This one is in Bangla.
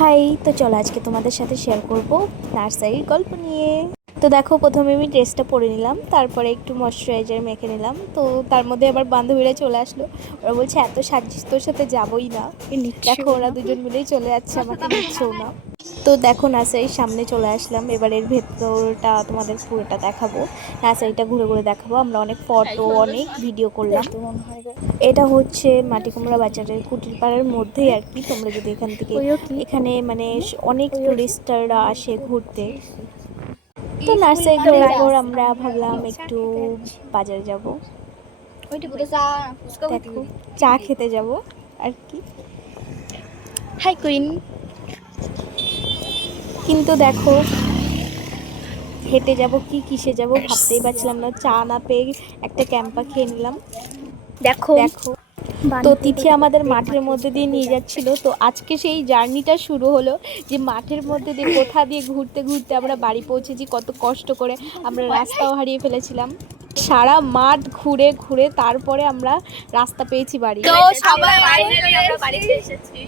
হাই, তো চলো আজকে তোমাদের সাথে শেয়ার করব নার্সারির গল্প নিয়ে। তো দেখো, প্রথমে আমি ড্রেসটা পরে নিলাম, তারপরে একটু ময়শ্চারাইজার মেখে নিলাম। তো তার মধ্যে আবার বান্ধবীরা চলে আসলো। ওরা বলছে এত সাজিস তোর সাথে যাবোই না। দেখো ওরা দুজন মিলেই চলে যাচ্ছে, আমাকে নিচ্ছেও না। তো দেখো নার্সারির সামনে চলে আসলাম, এবার এর ভেতরটা তোমাদের পুরোটা দেখাবো, নার্সারিটা ঘুরে ঘুরে দেখাবো। আমরা অনেক ফটো অনেক ভিডিও করলাম। এটা হচ্ছে মাটি কুমড়া বাজারের কুটির পাড়ার মধ্যেই আর কি। তোমরা যদি এখান থেকে, এখানে মানে অনেক টুরিস্টাররা আসে ঘুরতে। তো নার্সারি ঘোরার পর আমরা ভাবলাম একটু বাজারে যাব, দেখো চা খেতে যাব আর কি। Hi queen. কিন্তু দেখো হেঁটে যাব কি কিসে যাব ভাবতেই পারছিলাম না। চা না পেয়ে একটা ক্যাম্পা খেয়ে নিলাম। দেখো দেখো তো তিথি আমাদের মাঠের মধ্যে দিয়ে নিয়ে যাচ্ছিল। তো আজকে সেই জার্নিটা শুরু হলো, যে মাঠের মধ্যে দিয়ে কোথা দিয়ে ঘুরতে ঘুরতে আমরা বাড়ি পৌঁছেছি, কত কষ্ট করে। আমরা রাস্তাও হারিয়ে ফেলেছিলাম, সারা মাঠ ঘুরে ঘুরে তারপরে আমরা রাস্তা পেয়েছি বাড়ি। তো সবাই ফাইনালি আমরা বাড়িতে এসেছি।